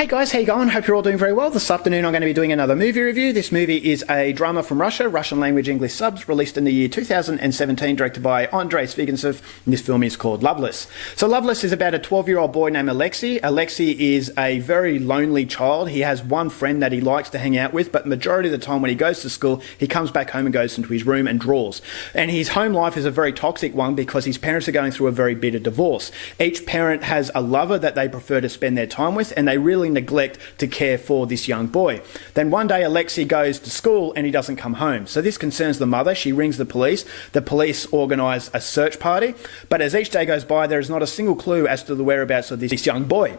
Hey guys, how you going? Hope you're all doing very well. This afternoon I'm going to be doing another movie review. This movie is a drama from Russia, Russian language English subs, released in the year 2017, directed by Andrei Zvyagintsev, and this film is called Loveless. So Loveless is about a 12-year-old boy named Alexei. Alexei is a very lonely child. He has one friend that he likes to hang out with, but majority of the time when he goes to school, he comes back home and goes into his room and draws. And his home life is a very toxic one because his parents are going through a very bitter divorce. Each parent has a lover that they prefer to spend their time with, and they really neglect to care for this young boy. Then one day Alexei goes to school and he doesn't come home. So this concerns the mother. She rings the police. The police organise a search party. But as each day goes by, there is not a single clue as to the whereabouts of this young boy.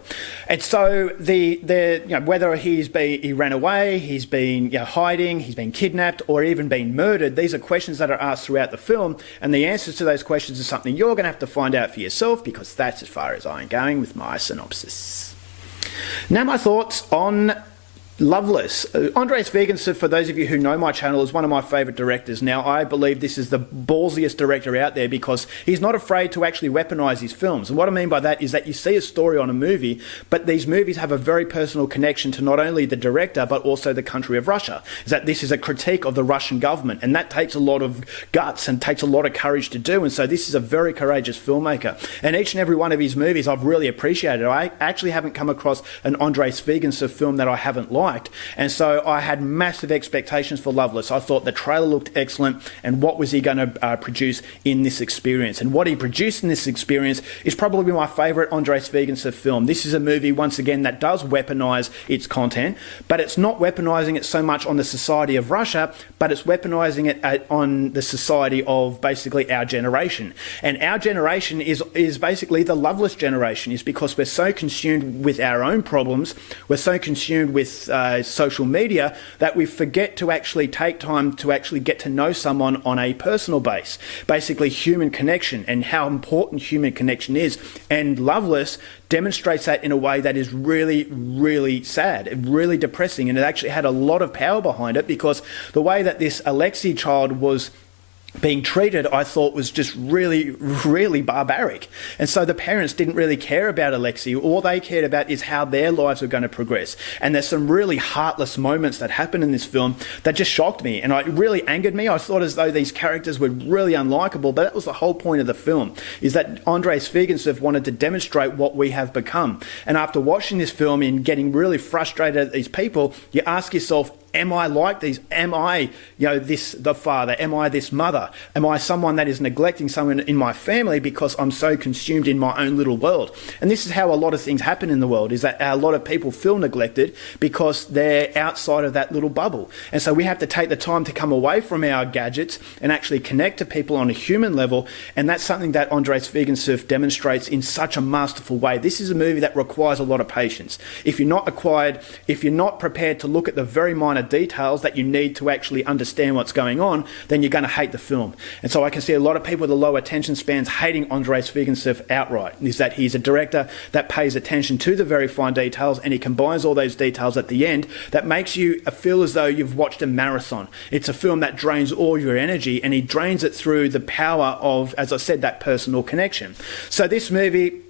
And so whether he ran away, he's been hiding, he's been kidnapped, or even been murdered, these are questions that are asked throughout the film. And the answers to those questions are something you're going to have to find out for yourself, because that's as far as I'm going with my synopsis. Now my thoughts on Loveless. Andrei Zvyagintsev, for those of you who know my channel, is one of my favourite directors. Now, I believe this is the ballsiest director out there because he's not afraid to actually weaponise his films. And what I mean by that is that you see a story on a movie, but these movies have a very personal connection to not only the director, but also the country of Russia. Is that this is a critique of the Russian government, and that takes a lot of guts and takes a lot of courage to do. And so this is a very courageous filmmaker. And each and every one of his movies I've really appreciated. I actually haven't come across an Andrei Zvyagintsev film that I haven't liked. And so I had massive expectations for Loveless. I thought the trailer looked excellent, and what was he going to produce in this experience? And what he produced in this experience is probably my favourite Andrei Zvyagintsev film. This is a movie, once again, that does weaponise its content, but it's not weaponising it so much on the society of Russia, but it's weaponising it on the society of basically our generation. And our generation is basically the loveless generation, is because we're so consumed with our own problems, we're so consumed with social media that we forget to actually take time to actually get to know someone on a personal base. Basically human connection, and how important human connection is. And Loveless demonstrates that in a way that is really, really sad and really depressing, and it actually had a lot of power behind it, because the way that this Alexei child was being treated, I thought, was just really, really barbaric. And so the parents didn't really care about Alexei. All they cared about is how their lives were going to progress. And there's some really heartless moments that happen in this film that just shocked me, and it really angered me. I thought as though these characters were really unlikable, but that was the whole point of the film, is that Andrei Zvyagintsev wanted to demonstrate what we have become. And after watching this film and getting really frustrated at these people, you ask yourself, am I like these? Am I, the father? Am I this mother? Am I someone that is neglecting someone in my family because I'm so consumed in my own little world? And this is how a lot of things happen in the world, is that a lot of people feel neglected because they're outside of that little bubble. And so we have to take the time to come away from our gadgets and actually connect to people on a human level. And that's something that Andrei Zvyagintsev demonstrates in such a masterful way. This is a movie that requires a lot of patience. If you're not prepared to look at the very minor details that you need to actually understand what's going on, then you're going to hate the film. And so I can see a lot of people with a low attention spans hating Andrei Zvyagintsev outright, is that he's a director that pays attention to the very fine details, and he combines all those details at the end that makes you feel as though you've watched a marathon. It's a film that drains all your energy, and he drains it through the power of, as I said, that personal connection. So this movie,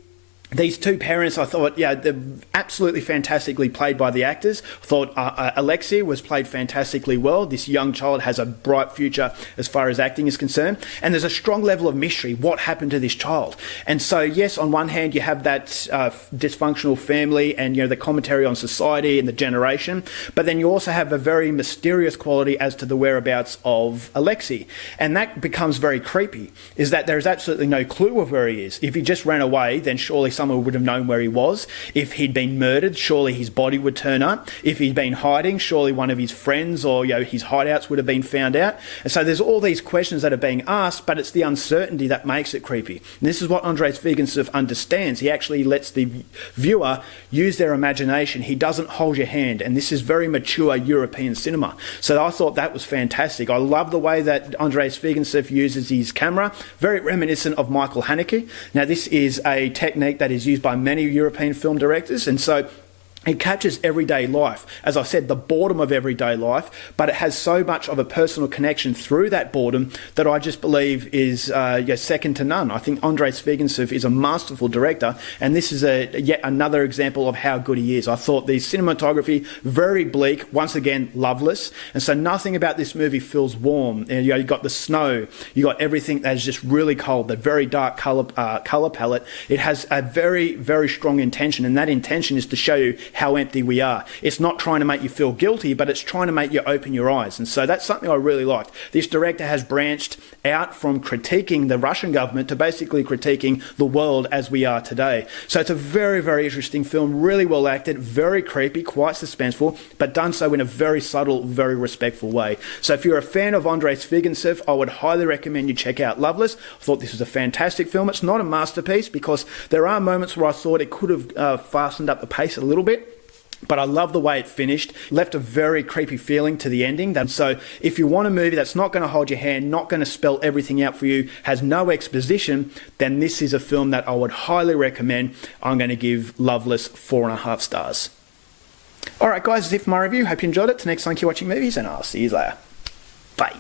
these two parents, I thought, they're absolutely fantastically played by the actors. I thought Alexei was played fantastically well. This young child has a bright future as far as acting is concerned. And there's a strong level of mystery. What happened to this child? And so, yes, on one hand, you have that dysfunctional family and, the commentary on society and the generation. But then you also have a very mysterious quality as to the whereabouts of Alexei. And that becomes very creepy, is that there's absolutely no clue of where he is. If he just ran away, then surely someone would have known where he was. If he'd been murdered, surely his body would turn up. If he'd been hiding, surely one of his friends or his hideouts would have been found out. And so there's all these questions that are being asked, but it's the uncertainty that makes it creepy. And this is what Andrei Zvyagintsev understands. He actually lets the viewer use their imagination. He doesn't hold your hand, and this is very mature European cinema. So I thought that was fantastic. I love the way that Andrei Zvyagintsev uses his camera, very reminiscent of Michael Haneke. Now this is a technique that is used by many European film directors, and so It captures everyday life. As I said, the boredom of everyday life, but it has so much of a personal connection through that boredom that I just believe is second to none. I think Andrei Zvyagintsev is a masterful director, and this is yet another example of how good he is. I thought the cinematography, very bleak, once again, loveless, and so nothing about this movie feels warm. And, you've got the snow, you've got everything that is just really cold, the very dark colour palette. It has a very, very strong intention, and that intention is to show you how empty we are. It's not trying to make you feel guilty, but it's trying to make you open your eyes. And so that's something I really liked. This director has branched out from critiquing the Russian government to basically critiquing the world as we are today. So it's a very, very interesting film, really well acted, very creepy, quite suspenseful, but done so in a very subtle, very respectful way. So if you're a fan of Andrei Zvyagintsev, I would highly recommend you check out Loveless. I thought this was a fantastic film. It's not a masterpiece because there are moments where I thought it could have fastened up the pace a little bit. But I love the way it finished. Left a very creepy feeling to the ending. So if you want a movie that's not going to hold your hand, not going to spell everything out for you, has no exposition, then this is a film that I would highly recommend. I'm going to give Loveless 4.5 stars. Alright guys, that's it for my review. Hope you enjoyed it. Till next time, keep watching movies and I'll see you later. Bye.